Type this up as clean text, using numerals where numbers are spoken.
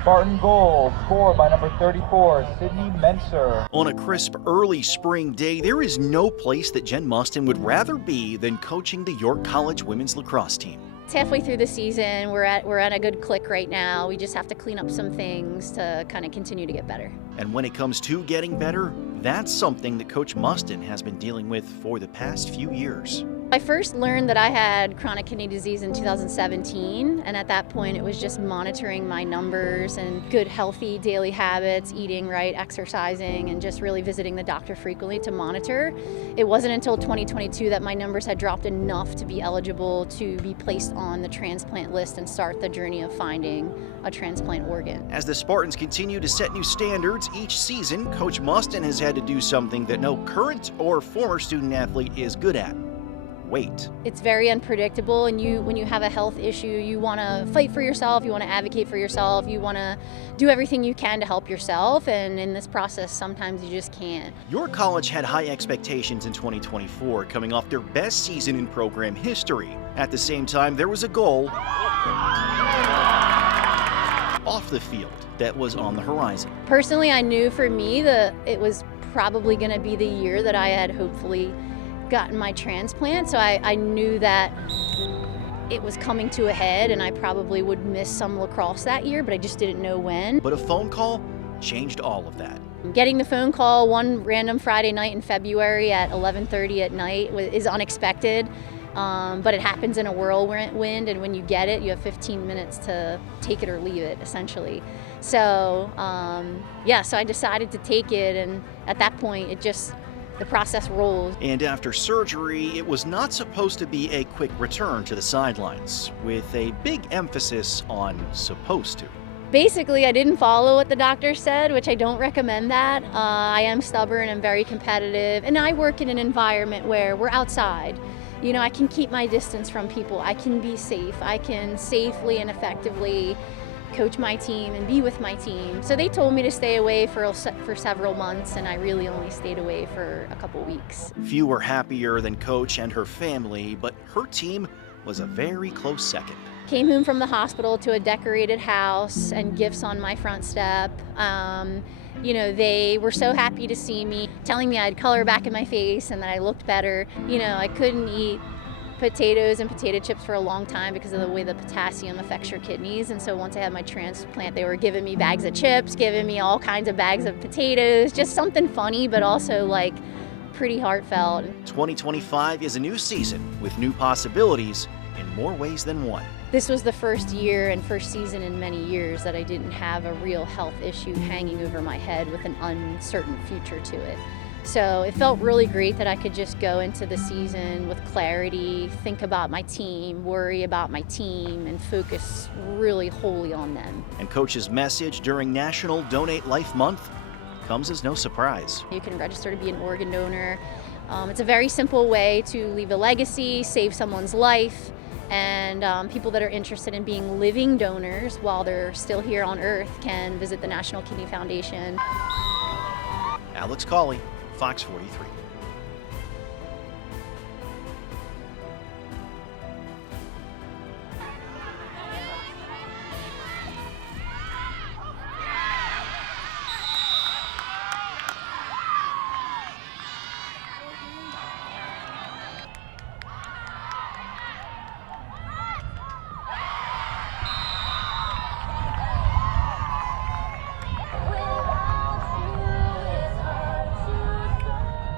Spartan goal, scored by number 34, Sydney Menser. On a crisp early spring day, there is no place that Jen Muston would rather be than coaching the York College women's lacrosse team. It's halfway through the season. We're at a good click right now. We just have to clean up some things to kind of continue to get better. And when it comes to getting better, that's something that Coach Muston has been dealing with for the past few years. I first learned that I had chronic kidney disease in 2017, and at that point it was just monitoring my numbers and good healthy daily habits, eating right, exercising, and just really visiting the doctor frequently to monitor. It wasn't until 2022 that my numbers had dropped enough to be eligible to be placed on the transplant list and start the journey of finding a transplant organ. As the Spartans continue to set new standards each season, Coach Muston has had to do something that no current or former student athlete is good at. Wait. It's very unpredictable, and when you have a health issue, you want to fight for yourself, you want to advocate for yourself, you want to do everything you can to help yourself, and in this process sometimes you just can't. York College had high expectations in 2024, coming off their best season in program history. At the same time, there was a goal off the field that was on the horizon. Personally, I knew for me that it was probably going to be the year that I had hopefully gotten my transplant, so I knew that it was coming to a head and I probably would miss some lacrosse that year, but I just didn't know when. But a phone call changed all of that. Getting the phone call one random Friday night in February at 11:30 at night is unexpected, but it happens in a whirlwind, and when you get it, you have 15 minutes to take it or leave it, essentially. So so I decided to take it, and at that point the process rolled. And after surgery, it was not supposed to be a quick return to the sidelines, with a big emphasis on supposed to. Basically, I didn't follow what the doctor said, which I don't recommend that. I am stubborn and very competitive, and I work in an environment where we're outside. You know, I can keep my distance from people. I can be safe. I can safely and effectively coach my team and be with my team. So they told me to stay away for several months, and I really only stayed away for a couple weeks. Few were happier than Coach and her family, but her team was a very close second. Came home from the hospital to a decorated house and gifts on my front step. You know, they were so happy to see me, telling me I had color back in my face and that I looked better. You know, I couldn't eat potatoes and potato chips for a long time because of the way the potassium affects your kidneys, and so once I had my transplant, they were giving me bags of chips, giving me all kinds of bags of potatoes, just something funny but also like pretty heartfelt. 2025 is a new season with new possibilities in more ways than one. This was the first year and first season in many years that I didn't have a real health issue hanging over my head with an uncertain future to it. So it felt really great that I could just go into the season with clarity, think about my team, worry about my team, and focus really wholly on them. And Coach's message during National Donate Life Month comes as no surprise. You can register to be an organ donor. It's a very simple way to leave a legacy, save someone's life, and people that are interested in being living donors while they're still here on Earth can visit the National Kidney Foundation. Alex Cawley, Fox 43.